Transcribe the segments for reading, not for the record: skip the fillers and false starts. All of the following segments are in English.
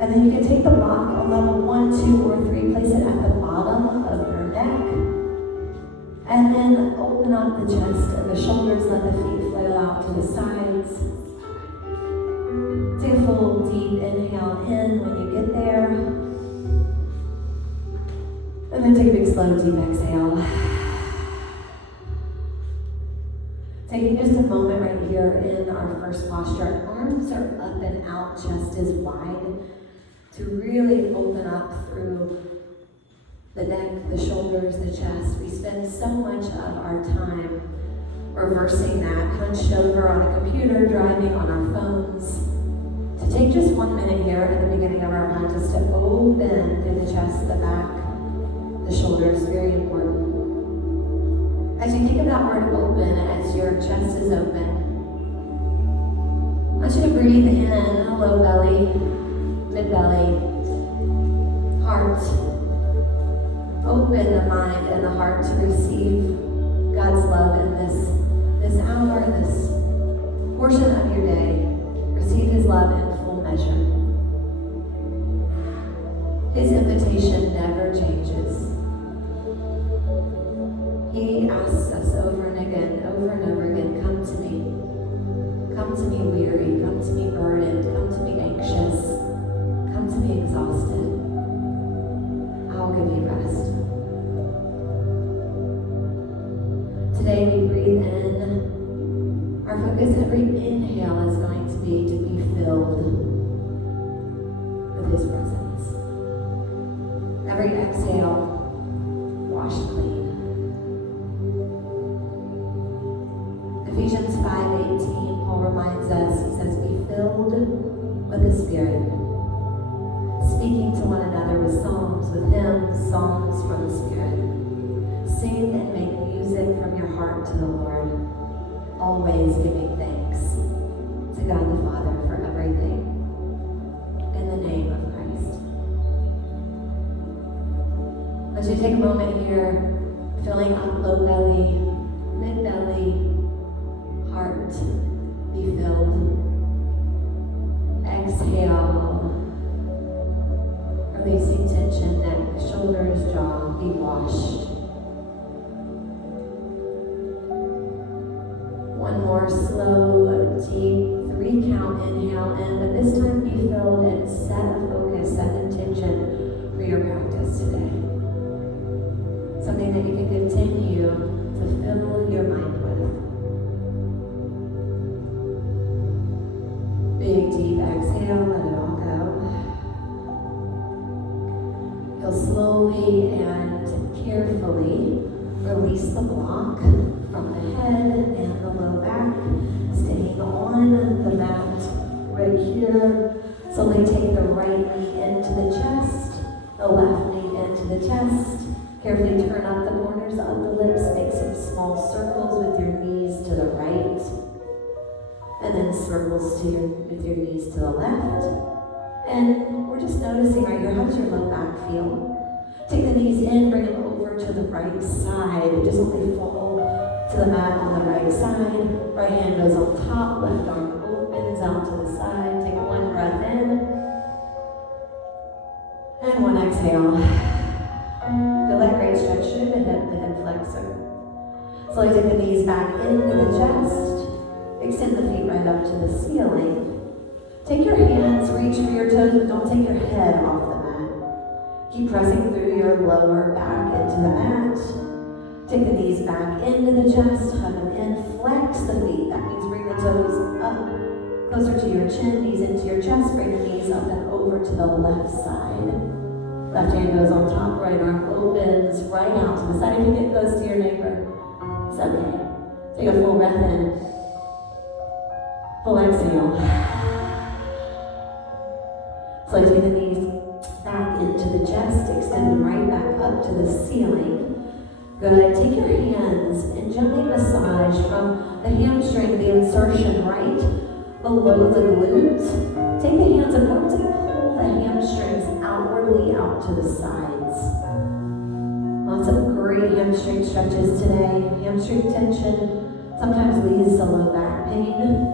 And then you can take the block on level 1, 2, or 3, place it at the bottom of your neck. And then open up the chest and the shoulders, let the feet flow out to the sides. Take a full deep inhale in when you get there. And then take a big slow deep exhale. Taking just a moment right here in our first posture. Arms are up and out, chest is wide. To really open up through the neck, the shoulders, the chest. We spend so much of our time reversing that, hunched over on a computer, driving on our phones. To take just 1 minute here at the beginning of our practice to open through the chest, the back, the shoulders, very important. As you think of that word open, as your chest is open, I want you to breathe in, low belly, mid-belly, heart. Open the mind and the heart to receive God's love in this hour, this portion of your day. Receive His love in full measure. His invitation never changes. He asks us over and over again, come to me. Come to me weary, come to me burdened, come to me anxious, come to me exhausted. I'll give you rest. Today we breathe in. Our focus every inhale is going to be filled with His presence. Every exhale, washed clean. Ephesians 5:18, Paul reminds us, he says, be filled with the Spirit, speaking to one another with psalms, with hymns, songs from the Spirit. Sing and make music from your heart to the Lord, always giving thanks to God the Father for everything, in the name of Christ. As you take a moment here, filling up low belly, mid-belly, heart, be filled. Exhale, releasing tension, neck, shoulders, jaw, be washed. One more slow, deep, 3 count inhale in, but this time be filled and set a focus, set intention for your practice today. Something that you can continue to fill your mind with. Big deep exhale, let it all go. You'll slowly and carefully release the block from the head and the low back, staying on the mat right here. Slowly take the right knee into the chest, the left knee into the chest. Carefully turn up the corners of the lips, make some small circles with your knees to the right. And then circles with your knees to the left. And we're just noticing right here, how does your low back feel? Take the knees in, bring them over to the right side. Just only fall to the mat on the right side. Right hand goes on top, left arm opens out to the side. Take 1 breath in. And 1 exhale. Feel that great stretch through the head flexor. Slowly take the knees back into the chest. Extend the feet right up to the ceiling. Take your hands, reach for your toes, but don't take your head off the mat. Keep pressing through your lower back into the mat. Take the knees back into the chest, hug them in, flex the feet. That means bring the toes up, closer to your chin, knees into your chest, bring the knees up and over to the left side. Left hand goes on top, right arm opens right out to the side. If you get close to your neighbor, it's okay. Take a full breath in. Full exhale. So take the knees back into the chest, extend them right back up to the ceiling. Good. Take your hands and gently massage from the hamstring, the insertion right below the glute. Take the hands and work to pull the hamstrings outwardly out to the sides. Lots of great hamstring stretches today. Hamstring tension sometimes leads to low back pain.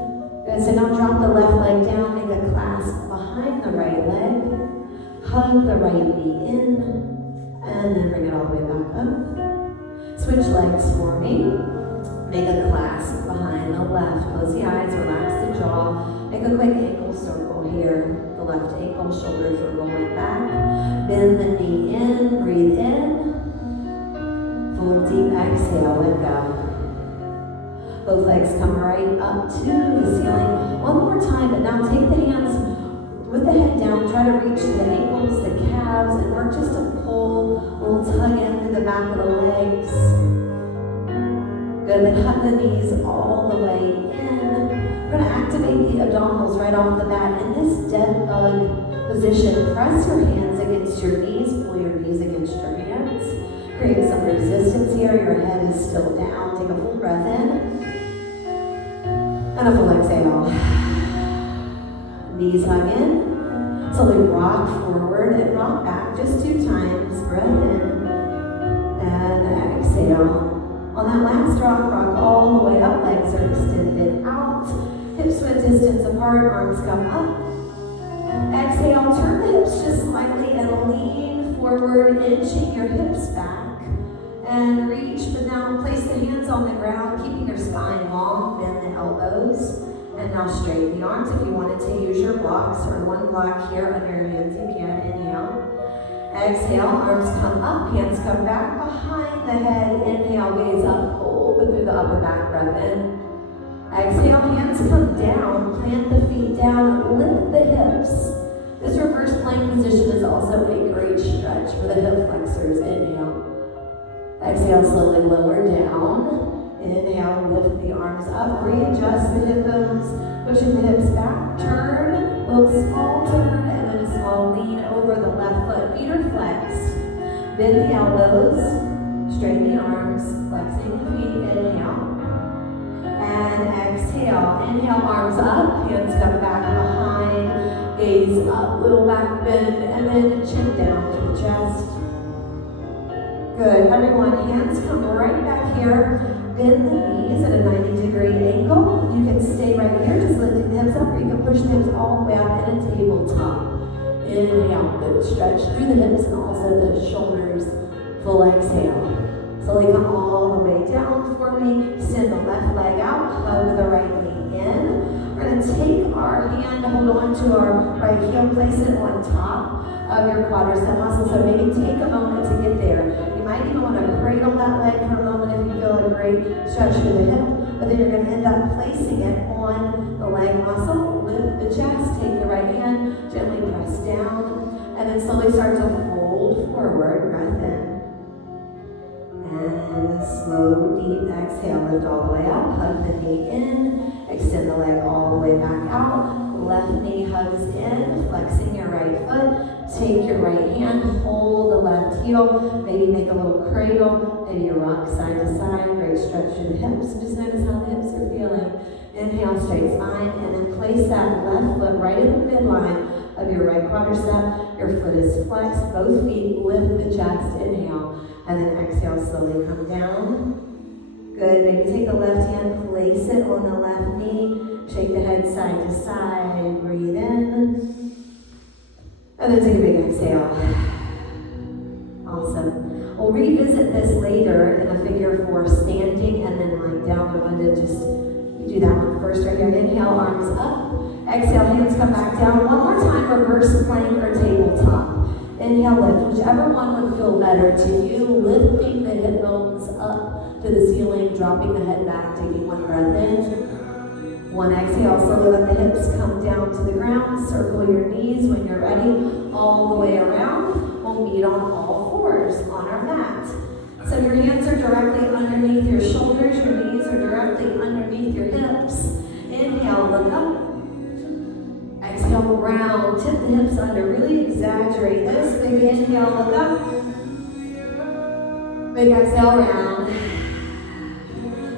Good, so now drop the left leg down, make a clasp behind the right leg. Hug the right knee in, and then bring it all the way back up. Switch legs for me. Make a clasp behind the left. Close the eyes, relax the jaw. Make a quick ankle circle here. The left ankle, shoulders are rolling back. Bend the knee in, breathe in. Full deep exhale, let go. Both legs come right up to the ceiling. One more time, but now take the hands with the head down. Try to reach the ankles, the calves, and work just to pull, a little tug in through the back of the legs. Good, then hug the knees all the way in. We're going to activate the abdominals right off the bat. In this dead bug position, press your hands against your knees, pull your knees against your hands. Create some resistance here. Your head is still down. Take a full breath in. And a full exhale. Knees hug in. Slowly rock forward and rock back just 2 times. Breath in. And exhale. On that last rock, rock all the way up. Legs are extended out. Hips width distance apart. Arms come up. Exhale. Turn the hips just slightly and lean forward, inching your hips back. And reach, but now place the hands on the ground, keeping your spine long, bend the elbows, and now straighten the arms. If you wanted to use your blocks or one block here under your hands, you can. Inhale. Exhale, arms come up, hands come back behind the head. Inhale, gaze up, open through the upper back, breath in. Exhale, hands come down, plant the feet down, lift the hips. This reverse plank position is also a great stretch for the hip flexors. Inhale. Exhale, slowly lower down. Inhale, lift the arms up, readjust the hip bones, pushing the hips back, turn, little small turn, and then a small lean over the left foot. Feet are flexed. Bend the elbows, straighten the arms, flexing the feet. Inhale. And exhale. Inhale, arms up, hands come back behind, gaze up, little back bend, and then chin down to the chest. Good, everyone, hands come right back here. Bend the knees at a 90-degree angle. You can stay right here, just lifting the hips up, or you can push the hips all the way up in a tabletop. Inhale, good stretch through the hips and also the shoulders. Full exhale. Slowly come all the way down for me. Send the left leg out, hug the right knee in. We're going to take our hand, hold on to our right heel, place it on top of your quadricep muscle. So maybe take a moment to get there. You might even want to cradle that leg for a moment if you feel a great stretch through the hip, but then you're going to end up placing it on the leg muscle. Lift the chest, take the right hand, gently press down, and then slowly start to fold forward. Breath in. And slow, deep exhale. Lift all the way up, hug the knee in, extend the leg all the way back out. Left knee hugs in, flexing your right foot. Take your right hand, hold the left heel, maybe make a little cradle, maybe you rock side to side, great stretch through the hips. Just notice how the hips are feeling. Inhale, straight spine, and then place that left foot right in the midline of your right quadricep. Your foot is flexed, both feet lift the chest. Inhale, and then exhale, slowly come down. Good, maybe take the left hand, place it on the left knee, shake the head side to side, breathe in. And then take a big exhale. Awesome. We'll revisit this later in a figure 4 standing and then lying down. I wanted to just do that one first right here. Inhale, arms up. Exhale, hands come back down. One more time, reverse plank or tabletop. Inhale, lift. Whichever one would feel better to you. Lifting the hip bones up to the ceiling, dropping the head back, taking one breath in. One exhale, slowly let the hips come down to the ground. Circle your knees when you're ready, all the way around. We'll meet on all fours on our mat. So your hands are directly underneath your shoulders. Your knees are directly underneath your hips. Inhale, look up. Exhale, round. Tip the hips under. Really exaggerate this. Big inhale, look up. Big exhale, round.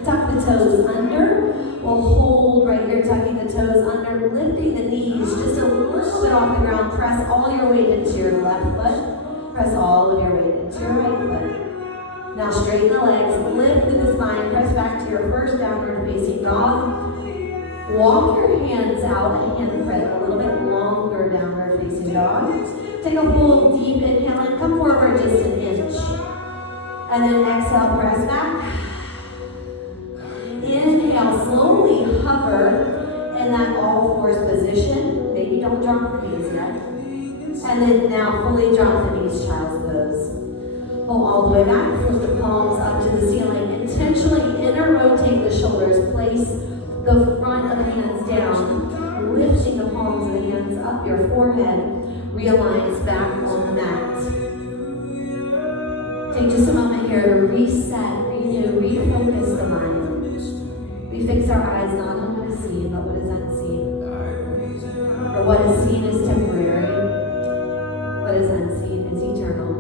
Tuck the toes under. We'll hold right here, tucking the toes under, lifting the knees just a little bit off the ground. Press all your weight into your left foot. Press all of your weight into your right foot. Now straighten the legs, lift through the spine, press back to your first downward facing dog. Walk your hands out a handprint a little bit longer, downward facing dog. Take a full deep inhale and come forward just an inch. And then exhale, press back. Inhale, slowly hover in that all fours position. Maybe don't drop the knees yet. And then now fully drop the knees, child's pose. Pull all the way back, flip the palms up to the ceiling. Intentionally inner rotate the shoulders. Place the front of the hands down, lifting the palms of the hands up. Your forehead realigns back on the mat. Take just a moment here to reset, renew, refocus the mind. We fix our eyes not on what is seen, but what is unseen. For what is seen is temporary. What is unseen is eternal.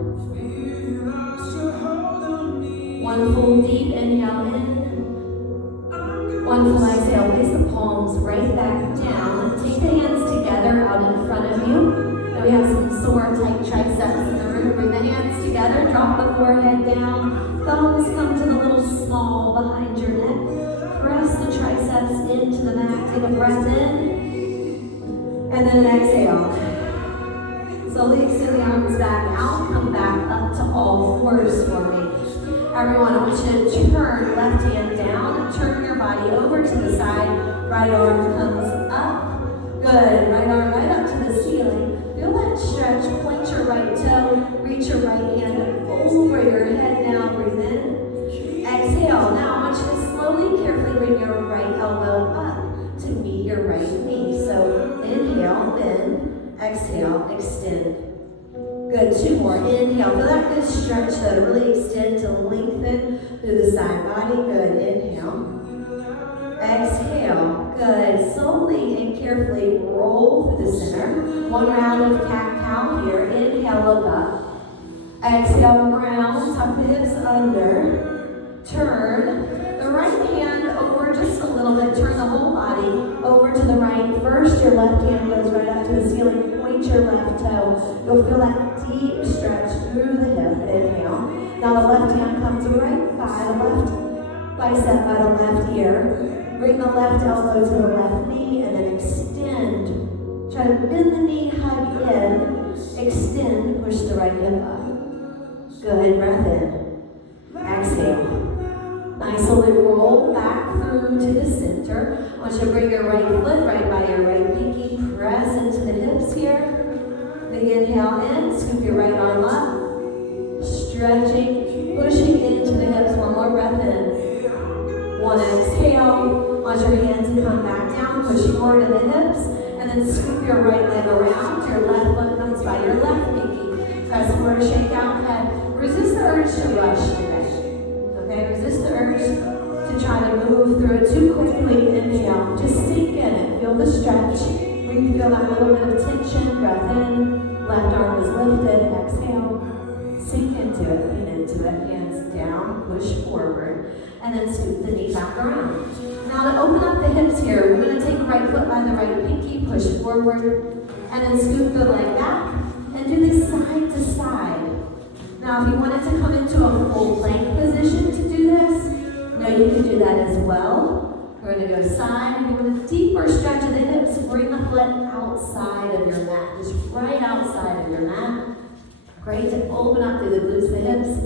One full deep inhale in. One full exhale. Place the palms right back down. Take the hands together out in front of you. And we have some sore, tight triceps in the room. Bring the hands together. Drop the forehead down. Thumbs come to the little small behind your neck. Press the triceps into the mat. Take a breath in. And then an exhale. Slowly extend the arms back out. Come back up to all fours for me. Everyone, I want you to turn left hand down. Turn your body over to the side. Right arm comes up. Good. Right arm right up to the ceiling. Feel that stretch. Point your right toe. Reach your right hand over your head now. Breathe in. Exhale. Now I want you to slowly, carefully bring your right elbow up to meet your right knee. So inhale, bend. Exhale, extend. Good, two more. Inhale, feel that good stretch though, to really extend, to lengthen through the side body. Good, inhale. Exhale, good. Slowly and carefully roll through the center. One round of cat-cow here. Inhale, look up. Exhale, round, tuck the hips under. Turn the right hand over just a little bit. Turn the whole body over to the right. First, your left hand goes right up to the ceiling. Point your left toe. You'll feel that deep stretch through the hip. Inhale. Now the left hand comes right by the left bicep, by the left ear. Bring the left elbow to the left knee and then extend. Try to bend the knee, hug in. Extend, push the right hip up. Good, breath in. Exhale. Nice, slowly roll back through to the center. I want you to bring your right foot right by your right pinky. Press into the hips here. Big inhale in, scoop your right arm up. Stretching, pushing into the hips. One more breath in. One exhale. Want your hands to come back down, pushing forward to the hips. And then scoop your right leg around. Your left foot comes by your left pinky. Press forward, shake out head. Resist the urge to rush today. Okay, resist the urge to try to move through it too quickly. Inhale, just sink in it. Feel the stretch. Where you feel that little bit of tension. Breath in. Left arm is lifted. Exhale. Sink into it. Lean into it. Hands down. Push forward. And then scoop the knee back around. Now to open up the hips here, we're going to take right foot by the right pinky. Push forward. And then scoop the leg back. And do this side to side. Now, if you wanted to come into a full plank position to do this, you can do that as well. We're going to go side. You want a deeper stretch of the hips. Bring the foot outside of your mat, just right outside of your mat. Great to open up through the glutes, the hips.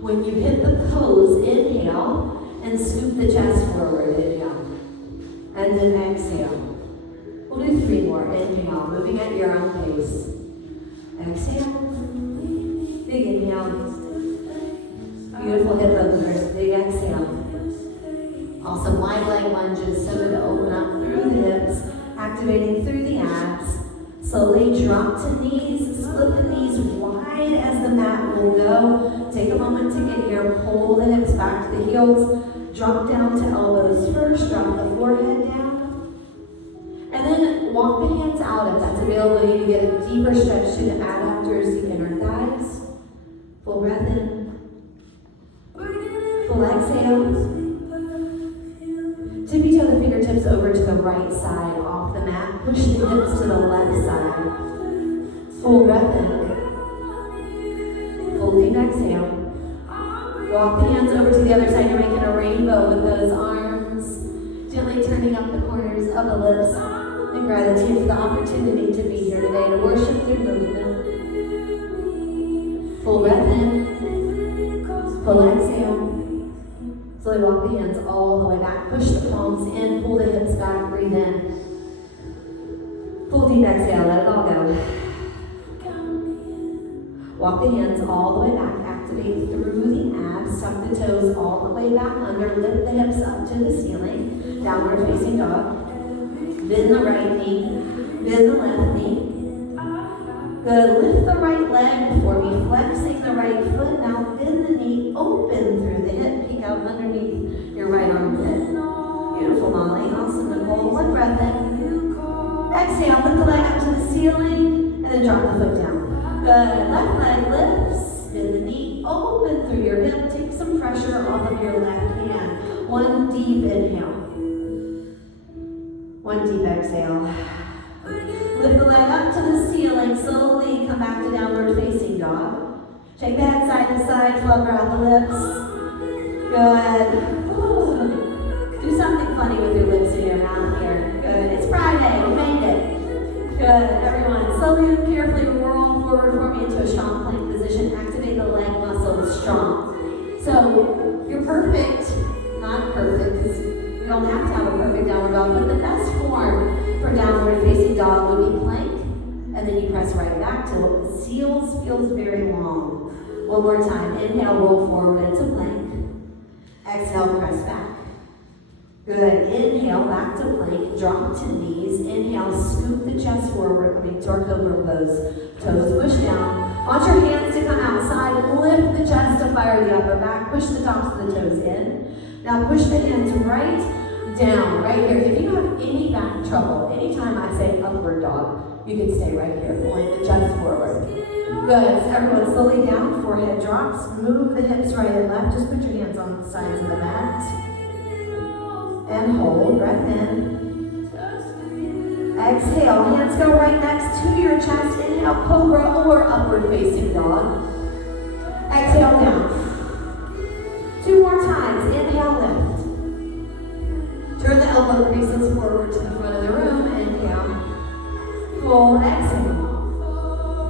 When you hit the pose, inhale and scoop the chest forward. Inhale. And then exhale. We'll do 3 more. Inhale, moving at your own pace. Exhale. Big inhale. Beautiful hip openers. Big exhale. Awesome wide leg lunges. So good to open up through the hips, activating through the abs. Slowly drop to knees. Split the knees wide as the mat will go. Take a moment to get here. Pull the hips back to the heels. Drop down to elbows first. Drop the forehead down. And then walk the hands out if that's available. You get a deeper stretch to the adductors, the inner thighs. Full breath in. Full exhale. Tip each of the fingertips over to the right side off the mat. Push the hips to the left side. Full breath in. Full deep exhale. Walk the hands over to the other side. You're making a rainbow with those arms. Do Gently turning up the corners of the lips in gratitude for the opportunity to be here today to worship through movement. Full breath in, full exhale. Slowly walk the hands all the way back. Push the palms in, pull the hips back, breathe in. Full deep exhale, let it all go. Walk the hands all the way back. Activate through the abs. Tuck the toes all the way back under. Lift the hips up to the ceiling. Downward facing dog. Bend the right knee. Bend the left knee. Good. Lift the right leg for me. Flexing the right foot. Now bend the knee. Open through the hip. Peek out underneath your right armpit. Beautiful, Molly. Awesome, Nicole. One breath in. Exhale. Lift the leg up to the ceiling. And then drop the foot down. Good. Left leg lifts. Bend the knee. Open through your hip. Take some pressure off of your left hand. One deep inhale. One deep exhale. Lift the leg up to the ceiling. Slowly come back to downward facing dog. Shake the head side to side. Flubber out the lips. Good. Do something funny with your lips and your mouth here. Good. It's Friday. We made it. Good. Everyone, slowly and carefully roll forward for me into a strong plank position. Activate the leg muscles strong. So, you're perfect. Not perfect, because we don't have to have a perfect downward dog, but the best form for downward facing dog would be plank, and then you press right back to it. The seals feels very long. One more time. Inhale, roll forward into plank. Exhale, press back. Good. Inhale, back to plank. Drop to knees. Inhale, scoop the chest forward, coming to our cobra pose. Toes push down. Want your hands to come outside. Lift the chest to fire the upper back. Push the tops of the toes in. Now push the hands right down, right here. If you have any back trouble, anytime I say upward dog, you can stay right here, pulling the chest forward. Good. So everyone slowly down, forehead drops. Move the hips right and left. Just put your hands on the sides of the mat. And hold, breath in. Exhale, hands go right next to your chest. Inhale, cobra or upward facing dog. Exhale down. 2 more times. Inhale, lift. Turn the elbow creases forward to the front of the room. Inhale. Full exhale.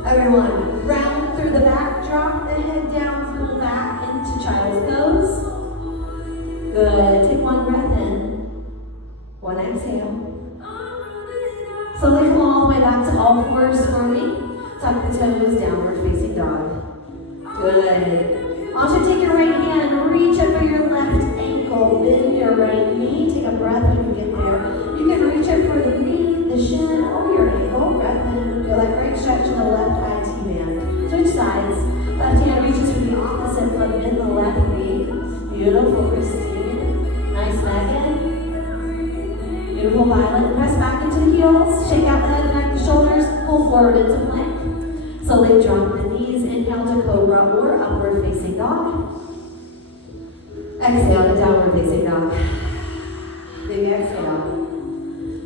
Everyone, round through the back. Drop the head down. Pull back into child's pose. Good. Take one breath in. One exhale. Slowly come all the way back to all fours for me. Tuck the toes, downward facing dog. Good. Also take your right hand and reach up for your left ankle. Bend your right knee. Take a breath when you get there. You can reach up for the knee, the shin, or your ankle. Breath in. Feel that great stretch in the left IT band. Switch sides. Left hand reaches for the opposite foot. Bend the left knee. Beautiful, Christine. Nice Megan. Beautiful, Violet. Press back into the heels. Shake out the head and neck, the shoulders. Pull forward into plank. Slowly drop the knees. Inhale to cobra or upward facing dog. Exhale to downward facing dog. Big exhale.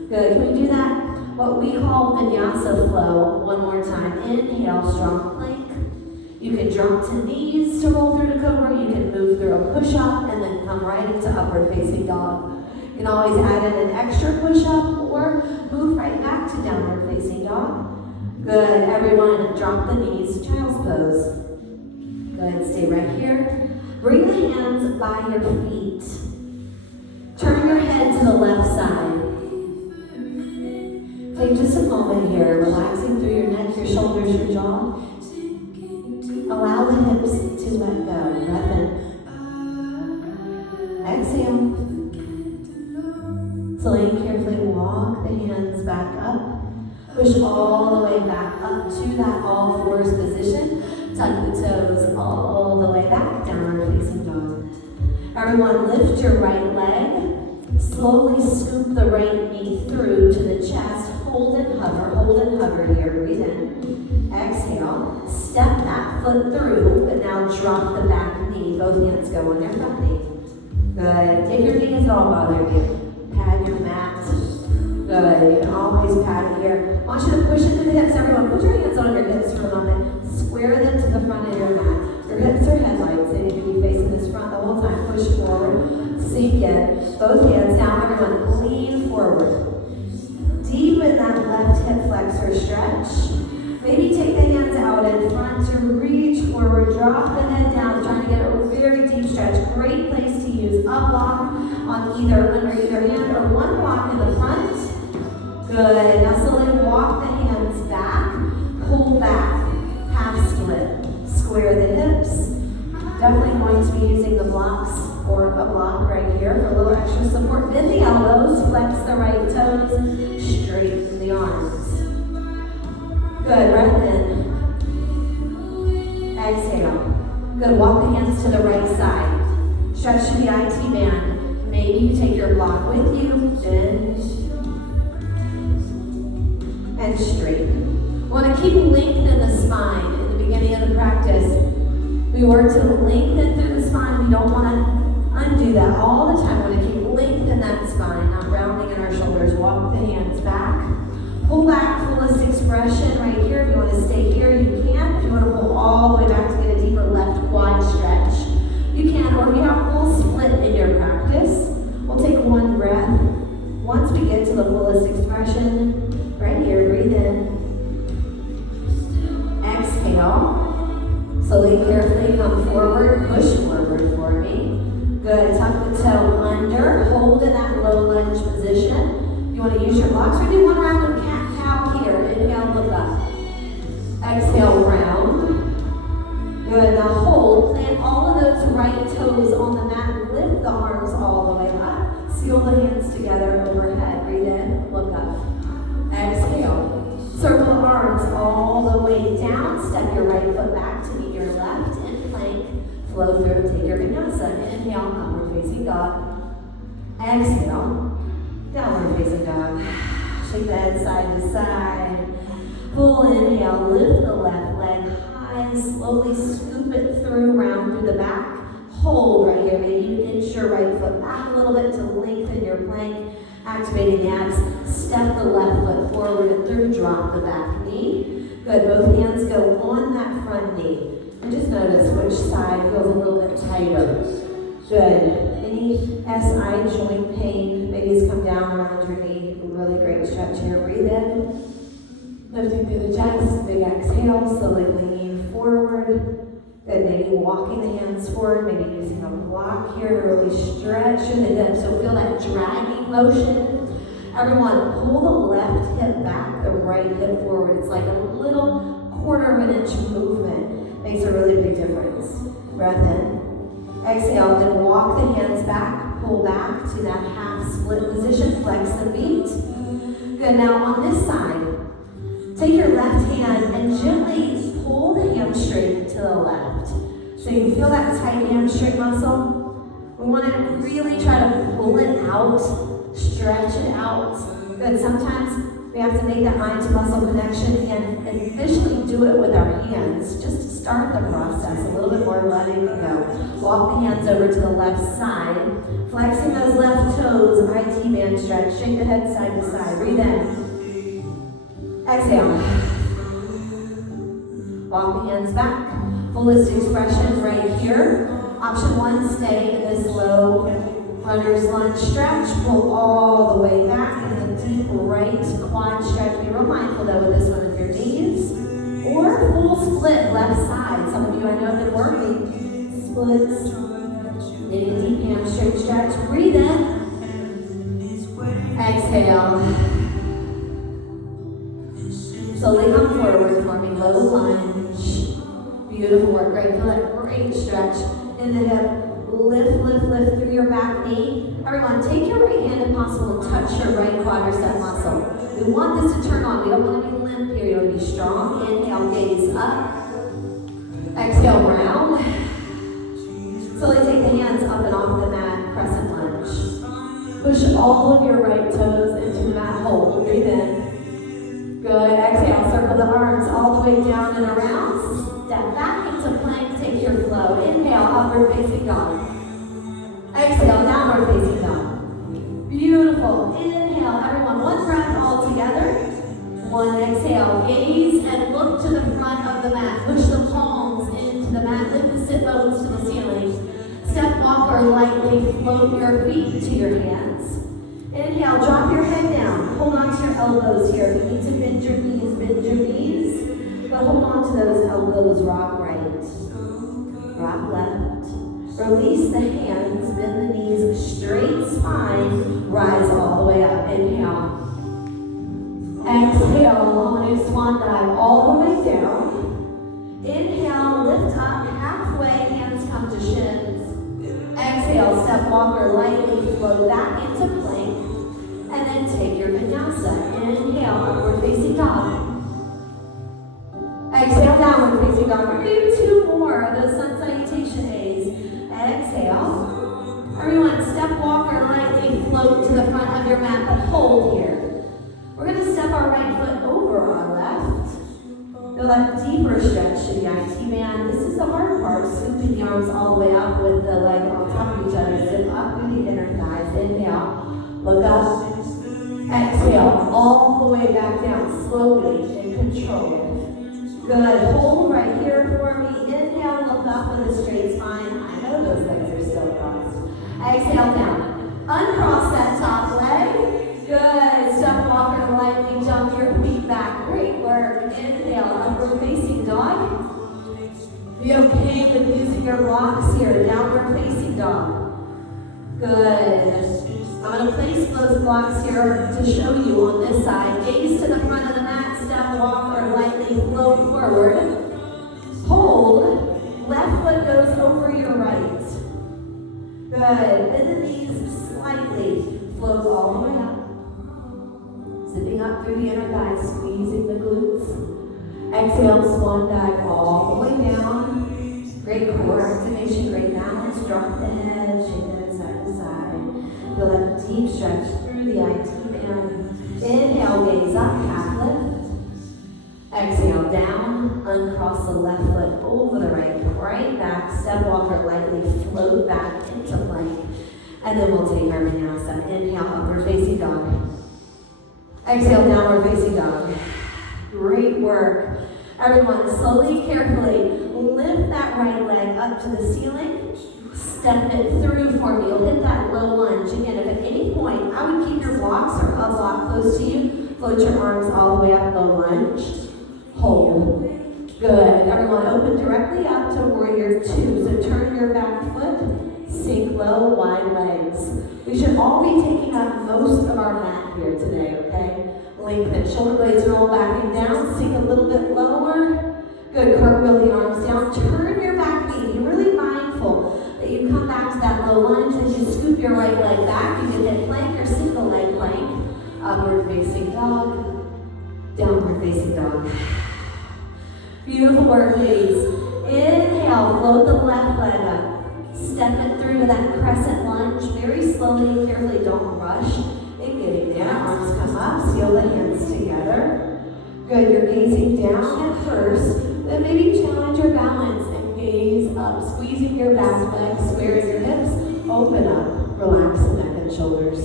Good. Can we do that? What we call vinyasa flow. One more time. Inhale, strong plank. You can drop to knees to roll through to cobra. You can move through a push-up and then come right into upward facing dog. You can always add in an extra push-up or move right back to downward facing dog. Good. Everyone, drop the knees, child's pose. Good. Stay right here. Bring the hands by your feet. Turn your head to the left side. Take just a moment here, relaxing through your neck, your shoulders, your jaw. Allow the hips to let go. Breath in. Exhale. Slowly and carefully walk the hands back up. Push all the way back up to that all fours position. Tuck the toes all the way back, downward facing dog. Everyone, lift your right leg. Slowly scoop the right knee through to the chest. Hold and hover here. Breathe in. Exhale. Step that foot through, but now drop the back knee. Both hands go on your front knee. Good. Take your knee as it all bothers you. Pad your mat. Good. You can always pad it here. I want you to push into the hips. Everyone, put your hands on your hips for a moment. Square them to the front of your mat. Your hips are headlights. They need to be facing this front the whole time. Push forward. Sink in. Both hands. Now, everyone, on under either hand or one block in the front. Good. Now slowly walk the hands back, pull back, half split. Square the hips. Definitely going to be using the blocks or a block right here for a little extra support. Bend the elbows, flex the right toes, straighten the arms. Good, breath in. Exhale. Good, walk the hands to the right side. Stretch to the IT band. Maybe you take your block with you, bend, and straighten. Want to keep lengthening the spine in the beginning of the practice. We work to lengthen through the spine. We don't want to undo that all the time. We want to keep lengthening that spine, not rounding in our shoulders. Walk the hands back. Pull back, fullest expression right here. If you want to stay here, you can. If you want to pull all the way back to get a deeper left quad stretch, you can. Or if you have full split in your practice, we'll take one breath. Once we get to the fullest expression, right here, breathe in. Exhale. Slowly, carefully come forward, push forward for me. Good, tuck the toe under, hold in that low lunge position. You want to use your blocks. We do one round of cat-cow here. Inhale, look up. Exhale, round. Good, now hold. Plant all of those right toes on the mat. Lift the arms all the way up. Seal the hands together overhead. Breathe in, look up. Exhale. Circle the arms all the way down. Step your right foot back to meet your left. In plank. Flow through. Take your vinyasa. Inhale, upward facing dog. Exhale. Downward facing dog. Shake the head side to side. Full inhale. Lift the left leg high. Slowly scoop it through, round through the back. Hold right here. Maybe you inch your right foot back a little bit to lengthen your plank. Activating the abs. Step the left foot forward and through. Drop the back knee. Good. Both hands go on that front knee. And just notice which side feels a little bit tighter. Good. Any SI joint pain, maybe it's come down around your knee. Really great stretch here. Breathe in. Lifting through the chest. Big exhale. Slowly leaning forward. Good. Maybe walking the hands forward. Maybe using a block here to really stretch through the hips. So feel that dragging motion. Everyone, pull the left hip back, the right hip forward. It's like a little 1/4 of an inch movement. Makes a really big difference. Breath in. Exhale, then walk the hands back, pull back to that half split position, flex the feet. Good, now on this side, take your left hand and gently pull the hamstring to the left. So you feel that tight hamstring muscle. We want to really try to pull it out, stretch it out. Good, sometimes we have to make that mind to muscle connection and officially do it with our hands, just to start the process. A little bit more letting it go. Walk the hands over to the left side. Flexing those left toes, IT band stretch. Shake the head side to side. Breathe in. Exhale. Walk the hands back. Fullest expression right here. Option 1, stay in this low runner's lunge stretch. Pull all the way back in the deep right quad stretch. Be real mindful though with this one of your knees. Or full split left side. Some of you I know have been working splits. Maybe a deep hamstring stretch. Breathe in. Exhale. Slowly come forward for me. Low lunge. Beautiful work. Great. Feel that great stretch in the hip. Lift, lift, lift through your back knee. Everyone, take your right hand if possible and touch your right quadricep muscle. We want this to turn on. We don't want to be limp here. You want to be strong. Inhale, gaze up. Exhale, round. Slowly take the hands up and off the mat. Crescent lunge. Push all of your right toes into the mat. Hold. Breathe in. Good. Exhale. Circle the arms all the way down and around. Step back into plank. Take your flow. Inhale, upward facing dog. Exhale, downward facing dog. Beautiful. Inhale, everyone. One breath all together. One exhale. Gaze and look to the front of the mat. Push the palms into the mat. Lift the sit bones to the ceiling. Step walk or lightly float your feet to your hands. Inhale, drop your head down. Hold on to your elbows here. If you need to bend your knees, bend your knees. But hold on to those elbows. Rock right. Rock left. Release the hands, bend the knees, straight spine, rise all the way up. Inhale. Exhale, long swan dive all the way down. Inhale, lift up halfway, hands come to shins. Exhale, step walker, lightly flow back into plank. And then take your vinyasa. Inhale, upward facing dog. Exhale, downward facing dog. We're going to do 2 more of those sun salutation A's. Exhale. Everyone, step walker, lightly float to the front of your mat, but hold here. We're going to step our right foot over our left. Feel that deeper stretch to the IT band. This is the hard part, scooping the arms all the way up with the leg on top of each other. Sit up through the inner thighs. Inhale, look up. Exhale, all the way back down, slowly and controlled. Good, hold right here for me. Inhale, look up with a straight spine. I know those legs are still crossed. Exhale down. Uncross that top leg. Good, step walker, lightly jump your feet back. Great work. Inhale, upward facing dog. Be okay with using your blocks here. Downward facing dog. Good. I'm going to place those blocks here to show you on this side. Gaze to the front of the mat, step walker, lightly float forward. Hold. Left foot goes over your right. Good. Bend the knees slightly. Float all the way up. Zipping up through the inner thighs, squeezing the glutes. Exhale, swan dive all the way down. Great core activation, great balance. Drop the head, shake the head side to side. Feel that deep stretch through the IT band. Inhale, gaze up, half lift. Exhale, down. Uncross the left foot over the right. Right back, step walker, lightly float back into plank. And then we'll take our vinyasa. Inhale, upward facing dog. Exhale, downward facing dog. Great work. Everyone, slowly, carefully, lift that right leg up to the ceiling. Step it through for me. You'll hit that low lunge. Again, if at any point, I would keep your blocks or a block close to you. Float your arms all the way up, low lunge. Hold. Good. Everyone, open directly up to warrior 2. So turn your back foot, sink low, wide legs. We should all be taking up most of our mat here today, okay? Lengthen. Shoulder blades roll back and down. Sink a little bit lower. Good. Cartwheel the arms down. Turn your back knee. Be really mindful that you come back to that low lunge. As you scoop your right leg back, you can hit plank or single leg plank. Upward facing dog. Downward facing dog. Beautiful work, ladies. Inhale, float the left leg up. Step it through to that crescent lunge. Very slowly and carefully, don't rush in getting there. Arms come up, seal the hands together. Good, you're gazing down at first. Then maybe challenge your balance and gaze up. Squeezing your back leg, squaring your hips. Open up, relax the neck and shoulders.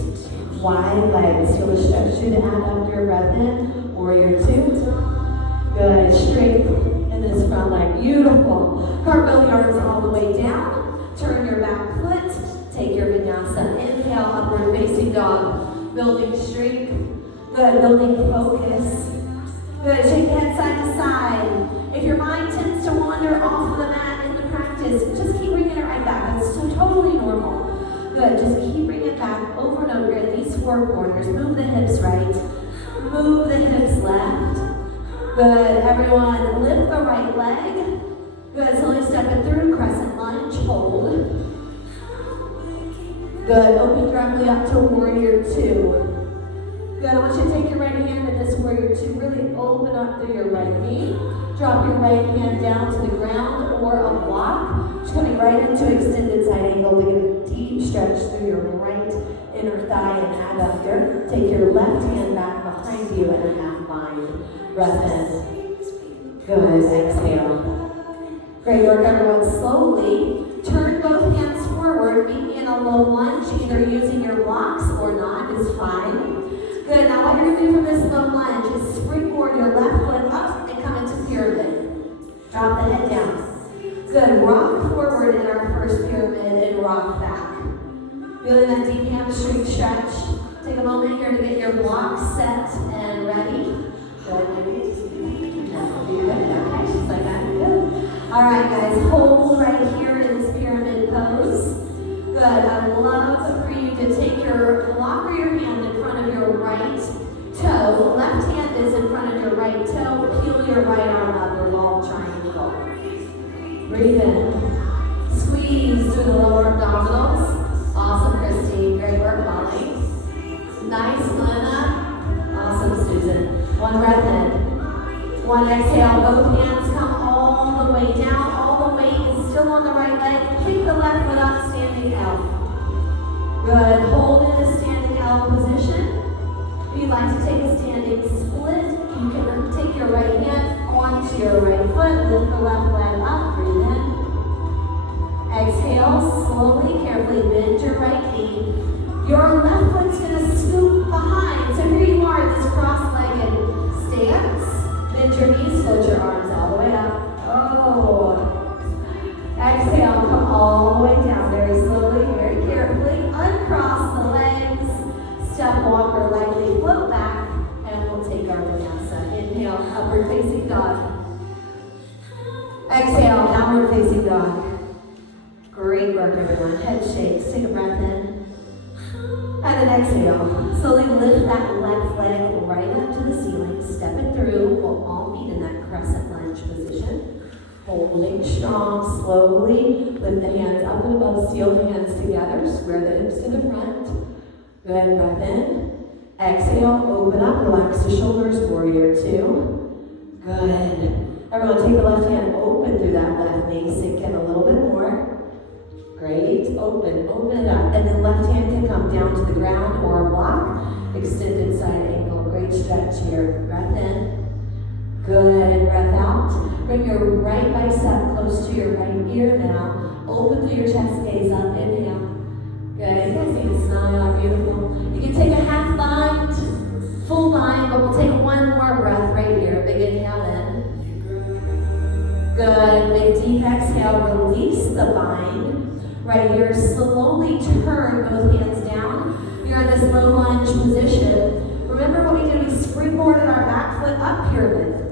Wide legs, feel the stretch through the abdomen, breath in. Warrior 2. Good, straight in this front leg, beautiful. Cartwheel the arms all the way down. Turn your back foot, take your vinyasa. Inhale, upward facing dog. Building strength. Good, building focus. Good, shake the head side to side. If your mind tends to wander off of the mat in the practice, just keep bringing it right back. That's so totally normal. Good, just keep bringing it back over and over in these 4 corners. Move the hips right. Move the hips left. Good, everyone, lift the right leg. Good, slowly step it through, crescent lunge, hold. Good, open directly up to warrior 2. Good, I want you to take your right hand in this warrior 2, really open up through your right knee. Drop your right hand down to the ground or a block. Just coming right into extended side angle to get a deep stretch through your right inner thigh and adductor. Take your left hand back behind you in a half bind. Breath in. Good. Exhale. Great work, everyone. Slowly turn both hands forward. Meet me in a low lunge. Either using your blocks or not is fine. Good. Now what you're going to do from this low lunge is springboard your left foot up and come into pyramid. Drop the head down. Good. Rock forward in our first pyramid and rock back. Feeling that deep hamstring stretch. Take a moment here to get your blocks set and ready. Good. Good. Okay, she's like that. Good. All right, guys, hold right here in this pyramid pose. Good. I would love for you to take your block or your hand in front of your right toe. Left hand is in front of your right toe. Peel your right arm up, revolve triangle. Breathe in. Squeeze through the lower abdominals. Awesome, Christine. Great work, Molly. Nice, Lena. Awesome, Susan. One breath in. One exhale. Both hands come all the way down. All the weight is still on the right leg. Kick the left foot up, standing L. Good. Hold in a standing L position. If you'd like to take a standing split, you can take your right hand onto your right foot. Lift the left leg up. Breathe in. Exhale. Slowly, carefully bend your right knee. Your left foot's going to scoop behind. So here you are in this cross-legged stance. Bend your knees, float your arms all the way up. Oh. Exhale, come all the way down very slowly, very carefully. Uncross the legs. Step, walk, or lightly float back. And we'll take our vinyasa. Inhale, upward facing dog. Exhale, downward facing dog. Great work, everyone. Head shakes. Take a breath in. And an exhale. Slowly lift that left leg right up to the ceiling. Step it through. We'll all meet in that crescent lunge position. Holding strong. Slowly lift the hands up and above. Seal the hands together. Square the hips to the front. Good. Breath in. Exhale. Open up. Relax the shoulders. Warrior two. Good. Everyone take the left hand open through that left knee. Sink in a little bit more. Great. Open it up. And then left hand can come down to the ground or a block. Extended side angle. Great stretch here. Breath in. Good. Breath out. Bring your right bicep close to your right ear now. Open through your chest, gaze up. Inhale. Good. You guys need to smile. Beautiful. You can take a half bind, full bind, but we'll take one more breath right here. Big inhale in. Good. Big deep exhale. Release the bind. Right here, slowly turn both hands down. You're in this low lunge position. Remember what we did? We springboarded our back foot up, pyramid.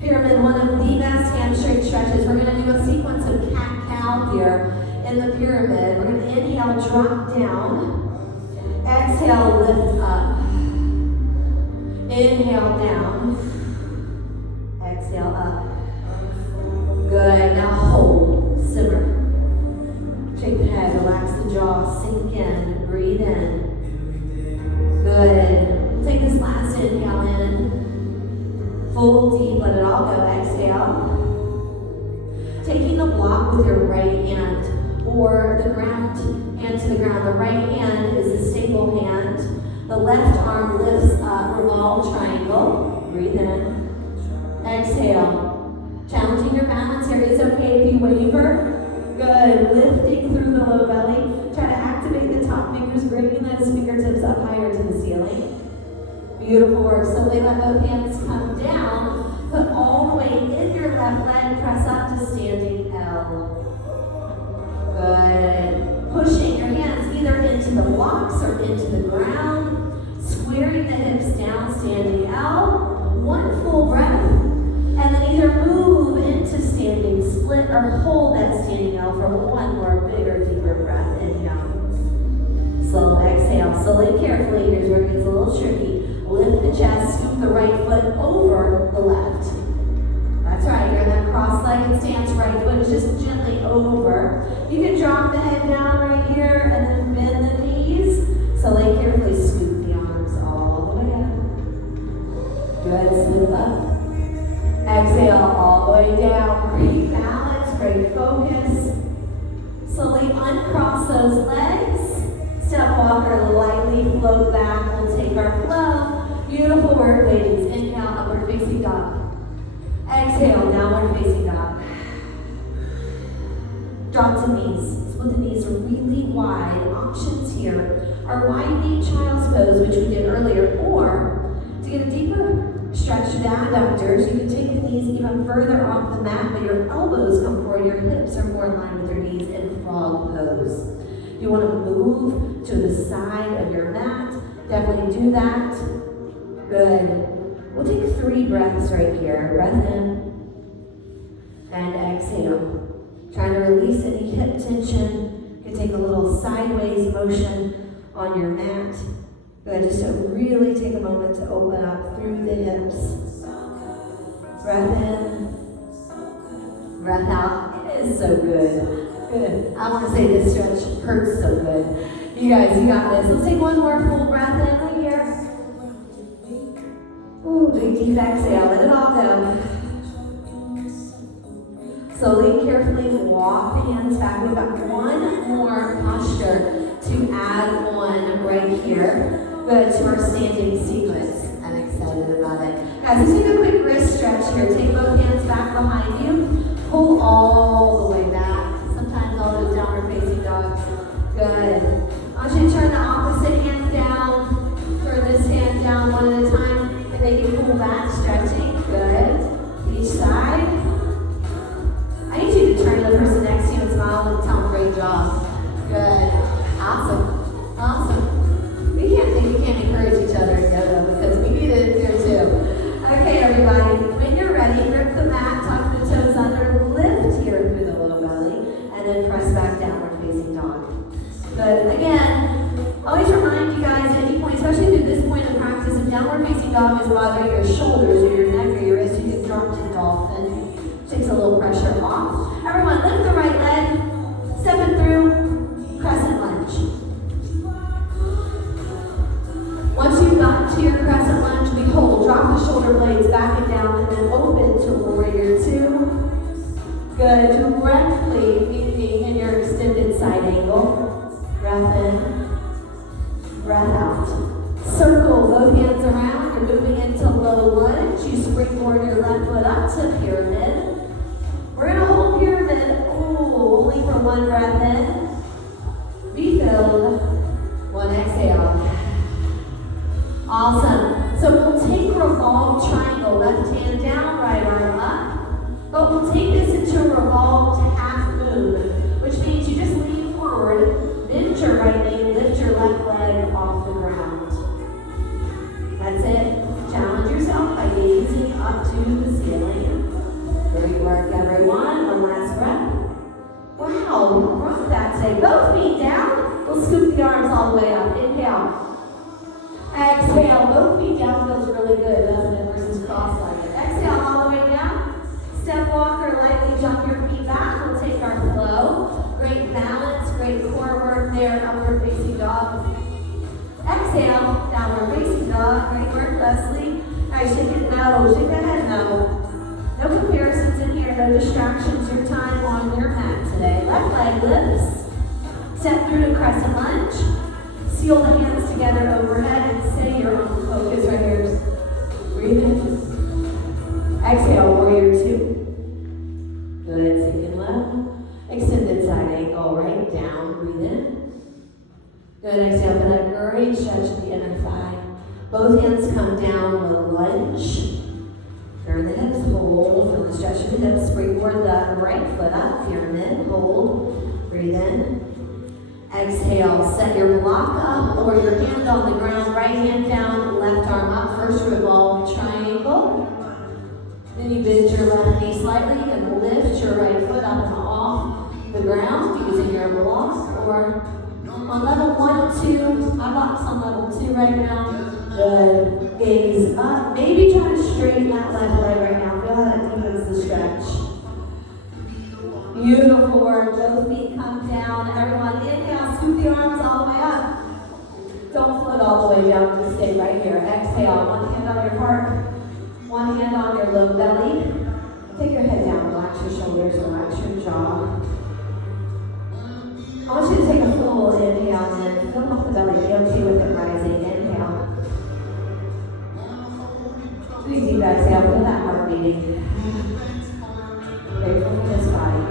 Pyramid, one of the best hamstring stretches. We're going to do a sequence of cat-cow here in the pyramid. We're going to inhale, drop down. Exhale, lift up. Inhale, down. Exhale, up. Good. Now hold. Simmer. Shake the head, relax the jaw, sink in, breathe in. Good. We'll take this last inhale in. Full deep, let it all go. Exhale. Taking the block with your right hand or the ground hand to the ground. The right hand is a stable hand. The left arm lifts up, revolve triangle. Breathe in. Exhale. Challenging your balance here. It's okay if you waver. Good. Lifting through the low belly. Try to activate the top fingers, bringing those fingertips up higher to the ceiling. Beautiful work. Slowly let both hands come down. Put all the weight in your left leg. Press up to standing L. Good. Pushing your hands either into the blocks or into the ground. Squaring the hips down, standing L. One full breath. And then either move into standing split or hold that standing L for one more bigger, deeper breath. Inhale. Slow exhale. Slowly, carefully. Here's where it gets a little tricky. Lift the chest, scoop the right foot over the left. That's right. You're in that cross-legged stance. Right foot is just gently over. You can drop the head down right here and then bend the knees. Slowly, carefully scoop the arms all the way up. Good. Smooth up. Exhale all the way down. Great balance, great focus. Slowly uncross those legs. Step walker, lightly float back. We'll take our flow. Beautiful work, ladies. Inhale, upward facing dog. Exhale, downward facing dog. Drop to knees. Split the knees really wide. Options here are wide knee child's pose, which we did earlier, or to get a deeper stretch to the adductors, you can take the knees even further off the mat, but your elbows come forward, your hips are more in line with your knees in frog pose. You want to move to the side of your mat. Definitely do that. Good. We'll take 3 breaths right here. Breath in and exhale. Trying to release any hip tension. You take a little sideways motion on your mat. Good, just to really take a moment to open up through the hips. Breath in, breath out. It is so good. Good. I want to say this stretch hurts so good. You guys, you got this. Let's take one more full breath in right here. Ooh, big deep exhale. Let it all go. Slowly, carefully walk the hands back. We've got one more posture to add on right here. Good, to our standing sequence. I'm excited about it. Guys, let's take a quick wrist stretch here. Take both hands back behind you. Pull all the way back. Sometimes all those downward facing dogs. Good. I want you to turn the opposite hand down. Turn this hand down one at a time. And then you pull back, stretching. Good. Each side. I need you to turn to the person next to you and smile and tell them great job. Good. Awesome. Awesome. We can't encourage each other in yoga because we need it here too. Okay, everybody. When you're ready, grip the mat, tuck the toes under, lift here through the low belly, and then press back downward facing dog. Good. Again, always remind you guys at any point, especially through this point of practice, if downward facing dog is bothering your shoulders or your neck or your wrist, you can drop to dolphin. Takes a little pressure off. Everyone, lift the right leg, step it through, crescent lunge. Once you've gotten to your crescent lunge, we hold. Drop the shoulder blades back and down, and then open to warrior two. Good. Directly meeting in your extended side angle. Breath in, breath out. Circle both hands around. You're moving into low lunge. You springboard your left foot up to pyramid. We're going to hold pyramid. Only for one breath in. Be filled. One exhale. Awesome. So we'll take revolved triangle. Left hand down, right arm up. But we'll take this into a revolved half moon, which means you just lean forward, bend your right knee, lift your left leg off the ground. That's it. Challenge yourself by gazing up to the ceiling. Great work, everyone. One last breath. Wow, we rocked that today. Both feet down. We'll scoop the arms all the way up. Inhale. Exhale. Both feet down feels really good, doesn't it? Versus cross-legged. Exhale all the way down. Step walk or lightly jump your feet back. We'll take our flow. Great balance, great core work there. Upward facing dog. Exhale. Downward facing dog. Great work, Leslie. All right, shake it no. Shake the head no. No comparisons in here, no distractions. Your time on your mat today. Left leg lifts. Step through to crescent lunge. Seal the hands together overhead and stay your own focus right here. Breathe in. Exhale, warrior two. Good, sinking low. Extended side angle, right down. Breathe in. Good, exhale for that great stretch of the inner thigh. Both hands come down, low lunge. Turn the hips, hold for the stretch of the hips. Springboard the right foot up, pyramid, hold. Breathe in. Exhale, set your block up or your hand on the ground, right hand down, left arm up. First revolve triangle. Then you bend your left knee slightly and lift your right foot up and off the ground using your block or on level 1, 2. My block's on level 2 right now. Good. Gaze up. Maybe try to straighten that left leg right now. Feel how that deepens the stretch. Beautiful work. Both feet come down. Everyone inhale. Scoop the arms all the way up. Don't float all the way down. Just stay right here. Exhale. One hand on your heart. One hand on your low belly. Take your head down. Relax your shoulders. Relax your jaw. I want you to take a full inhale and then fill up the belly. Be okay with it rising. Inhale. Big deep exhale. Feel that heart beating. Grateful for this body.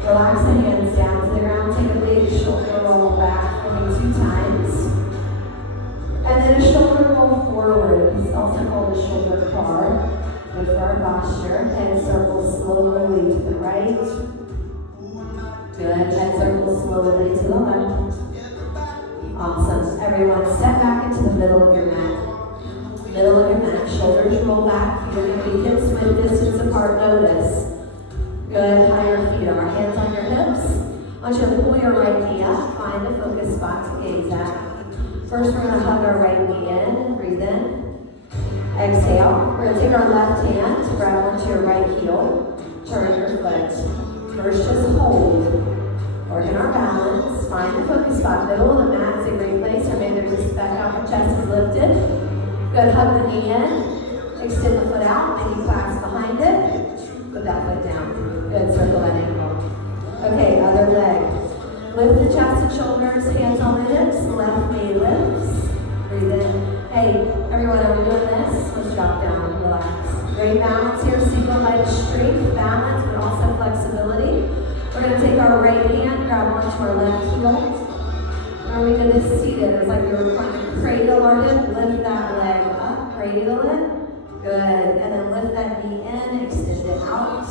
Relax the hands down to the ground. Take a big shoulder roll back for me 2 times. And then a shoulder roll forward. It's also called a shoulder car. Good for our posture. Head circle slowly to the right. Good. Head circle slowly to the left. Awesome. Everyone, step back into the middle of your mat. Middle of your mat. Shoulders roll back. You're going to be hips width distance apart. Notice. Good. Higher feet are. Hands on your hips. I want you to pull your right knee up, find a focus spot to gaze at. First, we're going to hug our right knee in, breathe in. Exhale. We're going to take our left hand, grab onto your right heel, turn your foot. First, just hold. Working our balance. Find the focus spot. Middle of the mat is a great place, or maybe there's a speck out, the chest is lifted. Good, hug the knee in. Extend the foot out, maybe clasp behind it. Put that foot down. Good, circle that ankle. Okay, other leg. Lift the chest and shoulders, hands on the hips, left knee lifts. Breathe in. Hey, everyone, are we doing this? Let's drop down, relax. Great balance here, single leg strength, balance, but also flexibility. We're going to take our right hand, grab onto our left heel. Are we going to seated? It's like you're trying to cradle our hip, lift that leg up, cradle it. Good, and then lift that knee in, extend it out.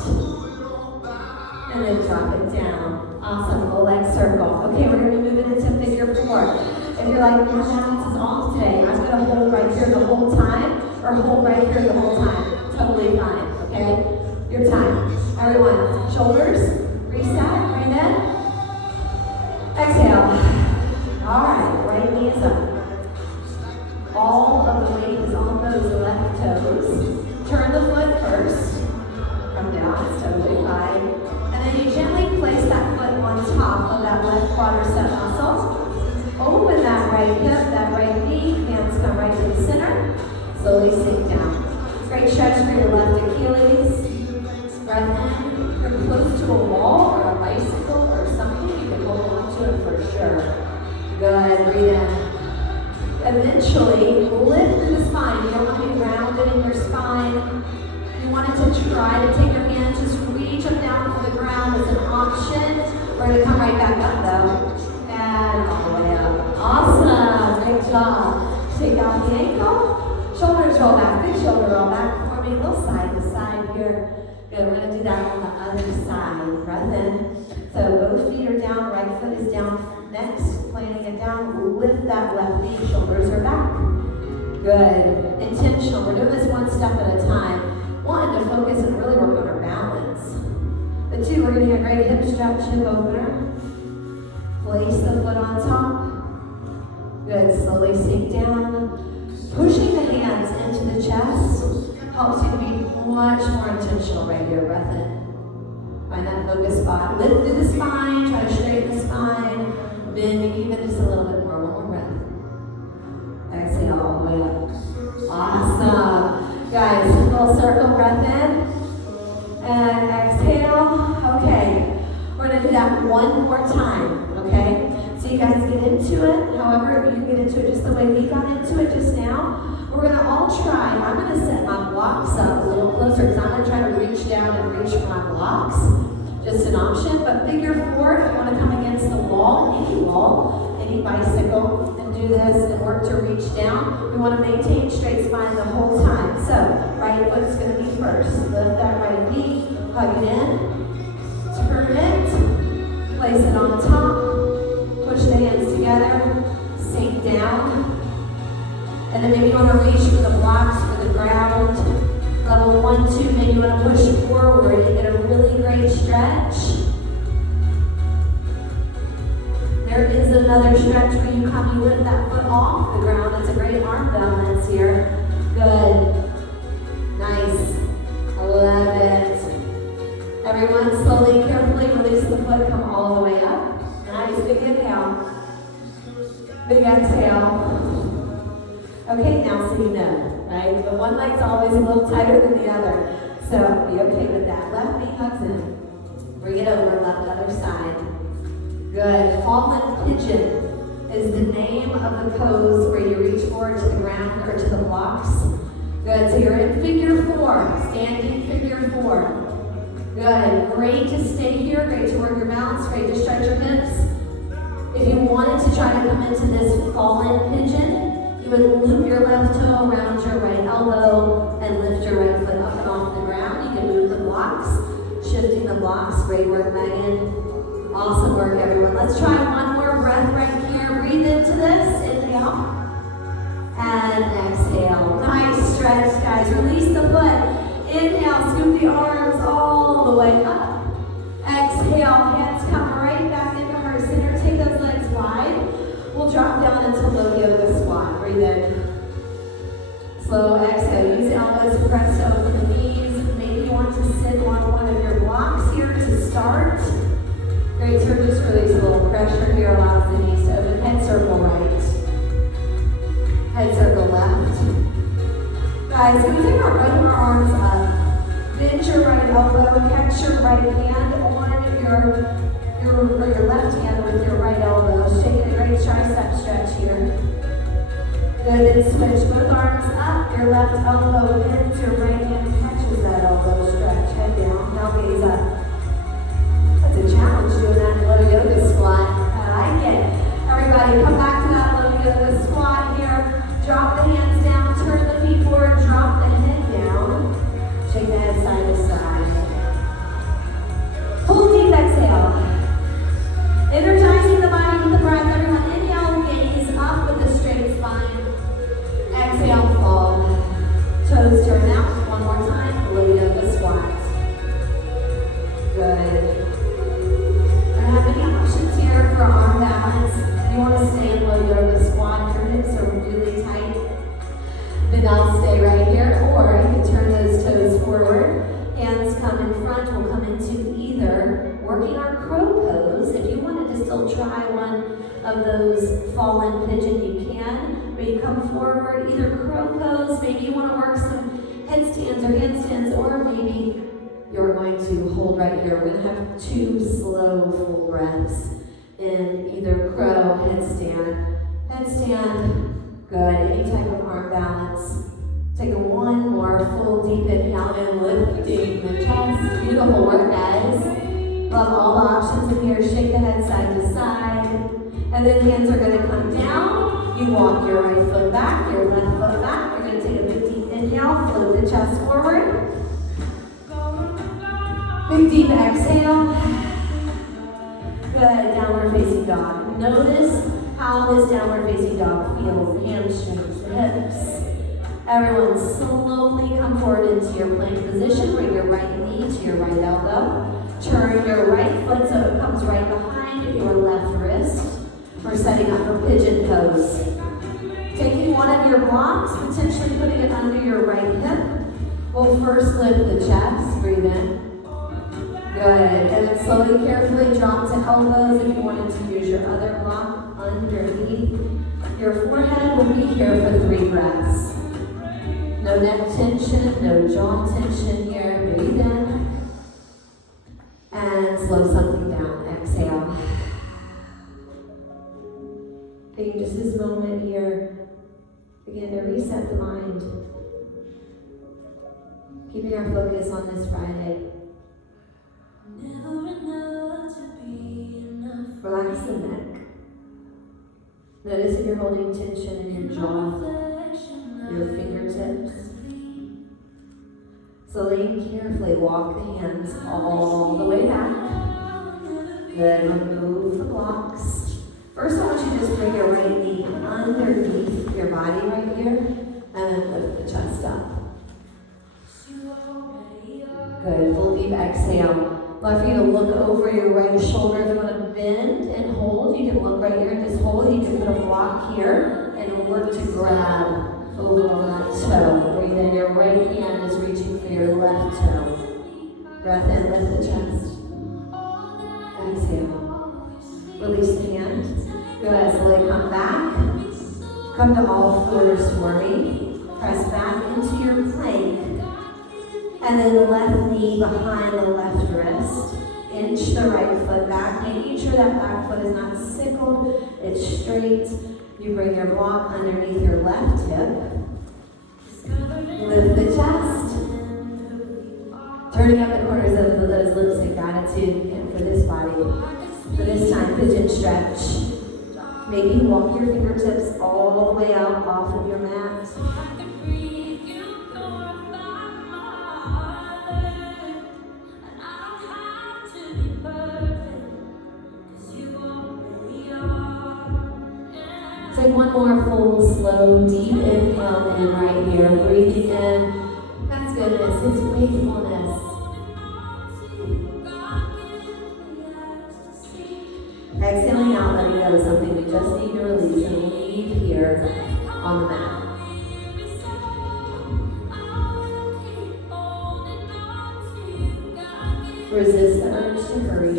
And then drop it down. Awesome, full leg circle. Okay, we're going to be moving into figure four. If you're like, my balance is off today, I'm going to hold right here the whole time, or hold right here the whole time. Totally fine, okay? Your time. Everyone, shoulders, reset, breathe in. Exhale. All right, right knee is up. All of the weight is on those left toes. Turn the foot first. Come down, it's totally fine. And then you gently place that foot on top of that left quadricep muscle. Open that right hip, that right knee. Hands come right to the center. Slowly sink down. Great stretch for your left Achilles. Breath in. You're close to a wall or a bicycle or something. You can hold on to it for sure. Good. Breathe in. Eventually, lift through the spine. You don't want to be grounded in your spine. You want it to try to take your hands, just reach them down to the ground as an option. We're going to come right back up though. And all the way up. Awesome. Great job. Take out the ankle. Shoulders roll back. Big shoulder roll back for me. A little side to side here. Good. We're going to do that on the other side. Breath in. So both feet are down. Right foot is down. Next, planting it down. Lift that left knee. Shoulders are back. Good. Intentional. We're doing this one step at a time. One, to focus and really work on our balance. The two, we're getting a great hip stretch, hip opener. Place the foot on top. Good. Slowly sink down. Pushing the hands into the chest helps you to be much more intentional right here. Breath in. Find that focus spot. Lift through the spine. Try to straighten the spine. Bend even just a little bit more. One more breath. Exhale all the way up. Awesome. Guys, little circle, breath in. And exhale. Okay. We're going to do that one more time. Okay? So you guys get into it. However, you get into it just the way we got into it just now. We're going to all try. I'm going to set my blocks up a little closer because I'm going to try to reach down and reach for my blocks. Just an option. But figure four, if you want to come against the wall, any bicycle, and do this and work to reach down. We want to maintain straight spine the whole time. So, right foot's going to be first. Lift that right knee, hug it in, turn it, place it on top, push the hands together, sink down. And then maybe you want to reach for the blocks, for the ground. Level 1, 2, maybe you want to push forward and get a really great stretch. There is another stretch where you come, you lift that foot off the ground. It's a great arm balance here. Good. Nice. I love it. Everyone slowly, carefully release the foot, come all the way up. Nice. Big inhale. Big exhale. Okay, now so you know, right? The one leg's always a little tighter than the other. So be okay with that. Left knee hugs in. Bring it over, left other side. Good. Fallen Pigeon is the name of the pose where you reach forward to the ground or to the blocks. Good. So you're in figure four, standing figure four. Good. Great to stay here. Great to work your balance. Great to stretch your hips. If you wanted to try to come into this fallen pigeon, you would loop your left toe around your right elbow and lift your right foot up and off the ground. You can move the blocks, shifting the blocks. Great work, Megan. Awesome work, everyone. Let's try one more breath right here. Breathe into this. Inhale. And exhale. Nice stretch, guys. Release the foot. Inhale. Scoop the arms all the way up. Exhale. Hands come right back into mental low yoga squat. Breathe in. Slow exhale. Use the elbows pressed over the knees. Maybe you want to sit on one of your blocks here to start. Great, so just release a little pressure here. Allows the knees to open. Head circle right. Head circle left. Guys, can we take our right arms up? Bend your right elbow. Catch your right hand on your left hand with your right elbow. Shake a great tricep stretch here. Good, then switch both arms up. Your left elbow bends. Your right hand catches that elbow. Stretch. Head down. Now gaze up. That's a challenge doing that low yoga squat. I like it. Everybody, come back to that low yoga squat here. Drop the hands down. Turn the feet forward. Drop the head down. Shake the head side to side. Full deep exhale. Energizing the body with the breath. Everyone, inhale, gaze up with a straight spine. Exhale, fold. Toes turn out. One more time. Low yoga squat. Good. I don't have any options here for arm balance. You want to stay in low yoga squat. If your hips are really tight, then I'll stay right here. Or you can turn those toes forward. Hands come in front. We'll come into either working our crow pose. If you wanted to still try one of those fallen pigeon, you can. Or you come forward, either crow pose. Maybe you want to work some headstands or handstands, or maybe you're going to hold right here. We're going to have 2 slow full breaths in either crow, headstand. Good. Any type of arm balance. Take one more full deep inhale and lifting the chest. Beautiful work, guys. Love all the options in here. Shake the head side to side. And then hands are going to come down. You walk your right foot back, your left foot back. You're going to take a big deep inhale. Float the chest forward. Big deep exhale. Good. Downward facing dog. Notice how this downward facing dog feels. Hamstrings, hips. Everyone, slowly come forward into your plank position. Bring your right knee to your right elbow. Turn your right foot so it comes right behind your left wrist. We're setting up for pigeon pose. Taking one of your blocks, potentially putting it under your right hip. We'll first lift the chest. Breathe in. Good. And then slowly, carefully drop to elbows. If you wanted to use your other block underneath your forehead, we'll be here for 3 breaths. No neck tension, no jaw tension here. Breathe in. And slow something down. Exhale. Taking just this moment here, begin to reset the mind. Keeping our focus on this Friday. Relax the neck. Notice if you're holding tension in your jaw, your fingertips. Slowly and carefully walk the hands all the way back. Then remove the blocks. First, I want you to just bring your right knee underneath your body right here and lift the chest up. Good. Full deep exhale. Love for you to look over your right shoulder. If you want to bend and hold, you can look right here and just hold. You can put a block here and work to grab over that toe. Breathe in. Your right hand is reaching for your left toe. Breath in, lift the chest. Exhale. Release the hand. Good. Slowly come back. Come to all fours for me. Press back into your plank. And then the left knee behind the left wrist. Inch the right foot back, making sure that back foot is not sickled, it's straight. You bring your block underneath your left hip. Lift the chest. Turning up the corners of those lips in gratitude. And for this body, for this time, pigeon stretch. Maybe walk your fingertips all the way out off of your mat. Take one more full, slow, deep inhale in right here. Breathing in. That's goodness. It's faithfulness. Exhaling out, letting go. Something we just need to release and leave on the mat. Resist the urge to hurry.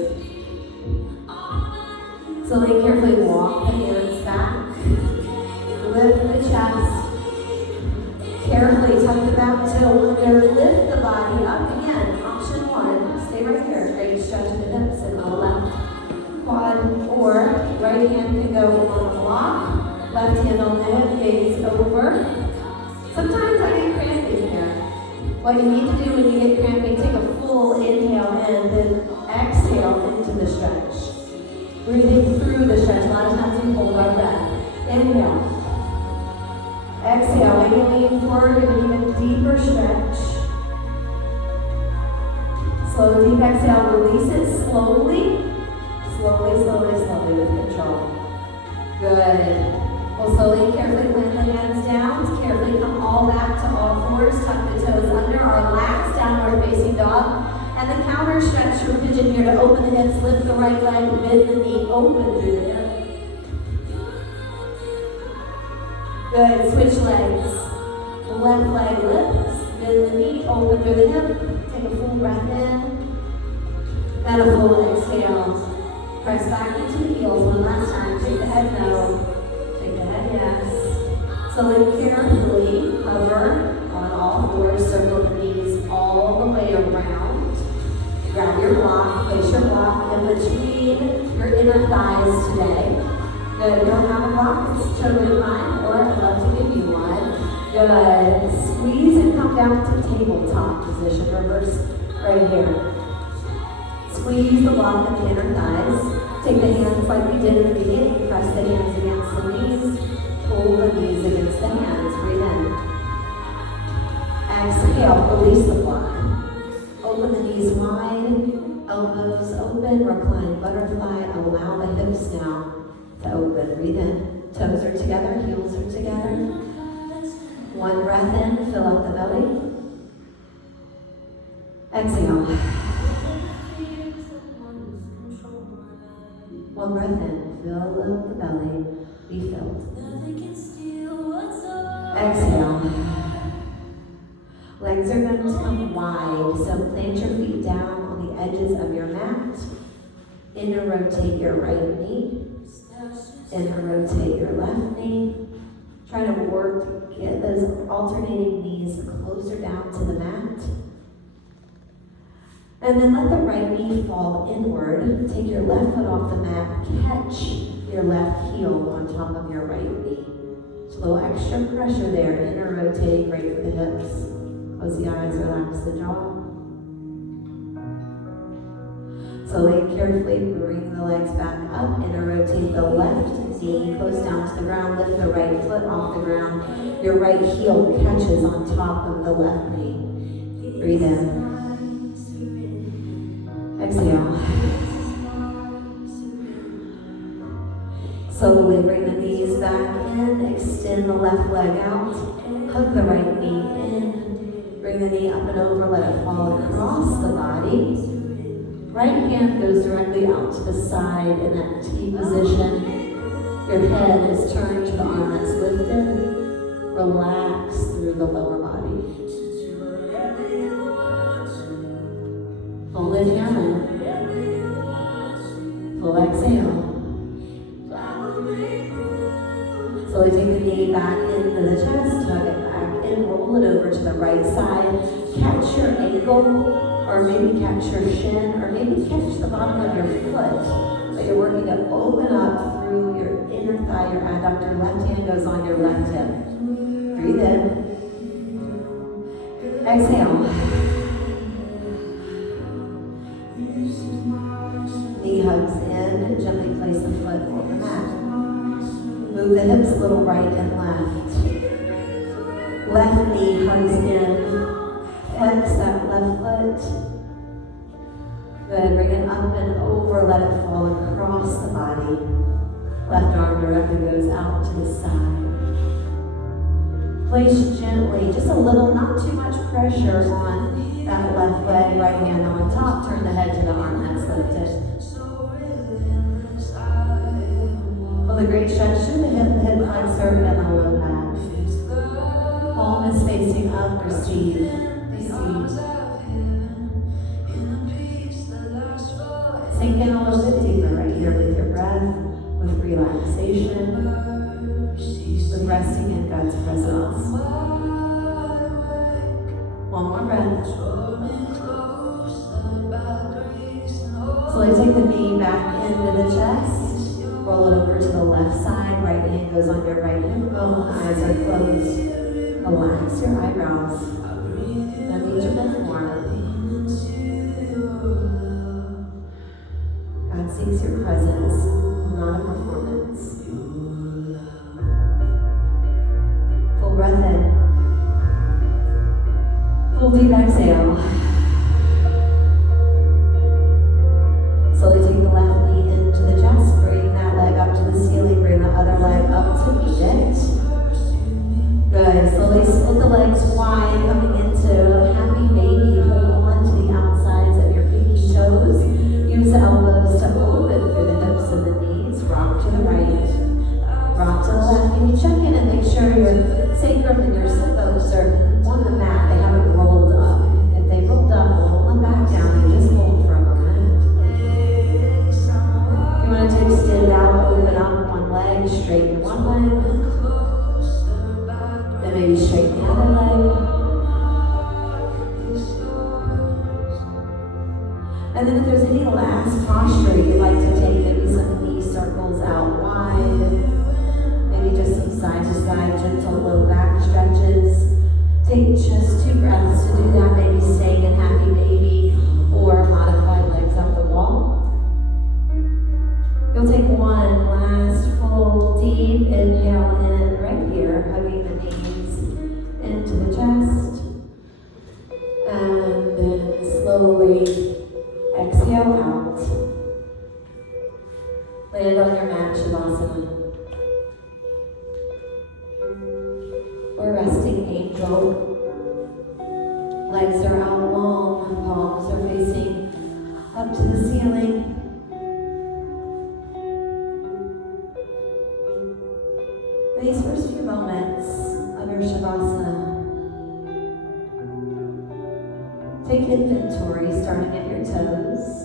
Slowly, carefully walk the hands back. Lift the chest. Carefully tuck the back toe under. Lift the body up again. Option one. Stay right here. Great stretch of the hips in the left quad. Or right hand can go on the block. Left hand on the hip. Gaze over. Sometimes I get cramping here. What you need to do when you get cramping, take a full inhale and then exhale into the stretch. Breathing through the stretch. A lot of times we hold our breath. Inhale. Exhale. Maybe lean forward, give an even deeper stretch. Slow, deep exhale. Release it slowly. Slowly with control. Good. We'll slowly, carefully plant the hands down. Carefully come all back to all fours. Tuck the toes under our last downward facing dog. And the counter stretch for pigeon here to open the hips, lift the right leg, bend the knee, open through the hip. Good, switch legs. The left leg lifts, bend the knee, open through the hip. Take a full breath in. Then a full exhale. Press back into the heels one last time. Shake the head no. Shake the head yes. So then carefully hover on all fours, circle the knees all the way around. Grab your block, place your block in between your inner thighs today. Good, you don't have a block, it's totally fine, or I'd love to give you one. Good, squeeze and come down to tabletop position, reverse right here. Squeeze the block in the inner thighs. Take the hands like we did in the beginning, press the hands against the knees, pull the knees against the hands, breathe in. Exhale, release the block. Open the knees wide, elbows open, recline butterfly. Allow the hips now to open. Breathe in. Toes are together, heels are together. One breath in, fill up the belly. Exhale. One breath in, fill up the belly, be filled. Exhale. Legs are going to come wide, so plant your feet down on the edges of your mat. Inner rotate your right knee. Inner rotate your left knee. Try to work to get those alternating knees closer down to the mat. And then let the right knee fall inward. Take your left foot off the mat. Catch your left heel on top of your right knee. Just a little extra pressure there. Inner rotating, great for the hips. Close the eyes, relax the jaw. Slowly, carefully bring the legs back up. Inner rotate the left knee close down to the ground. Lift the right foot off the ground. Your right heel catches on top of the left knee. Breathe in. Exhale. Slowly bring the knees back in. Extend the left leg out. Hug the right knee in. Bring the knee up and over, let it fall across the body. Right hand goes directly out to the side in that T position. Your head is turned to the arm that's lifted. Relax through the lower body. Full inhale in. Full exhale. Slowly take the knee back into the chest, tug it back in, roll it over to the right side. Catch your ankle, or maybe catch your shin, or maybe catch the bottom of your foot. But you're working to open up through your inner thigh, your adductor. Left hand goes on your left hip. Breathe in. Exhale. Knee hugs in, gently place the foot on the mat. Move the hips a little right and left. Left knee hugs in. Flex that left foot. Good. Bring it up and over. Let it fall across the body. Left arm directly goes out to the side. Place gently, just a little, not too much pressure on that left leg. Right hand on top. Turn the head to the arm that's lifted. Feel the great stretch through the hip flexor and the low back. Receive. Receive. Sink in a little bit deeper right here with your breath, with relaxation, with resting in God's presence. One more breath. Slowly take the knee back into the chest. Roll it over to the left side. Right hand goes on your right hip bone. Eyes are closed. Relax your eyebrows. No need to perform. God seeks your presence, not a performance. Full breath in. Full deep exhale. Slowly take the left knee into the chest. Bring that leg up to the ceiling. Bring the other leg up to meet it. Good. Slowly split the legs wide, coming into happy baby. Hold on to the outsides of your pinky toes. Use the elbows to open through the hips and the knees. Rock to the right. Rock to the left. Can you check in and make sure your sacrum and your sit bones are on the mat? They haven't rolled up. If they rolled up, roll them back down and just hold for a moment. If you want to extend out, open up one leg, straighten one leg. Then maybe straighten the other leg. And then if there's any last posture you'd like to take, maybe some knee circles out wide, maybe just some side to side, gentle low back stretches. Take just 2 breaths to do that, maybe staying in happy baby or modified legs up the wall. You'll take one last full deep inhale in right here, hugging the knees into the chest. And then slowly exhale out. Land on your mat, Shavasana. Or resting angel. Legs are out long, palms are facing up to the ceiling. These first few moments of your Shavasana, take inventory starting at your toes.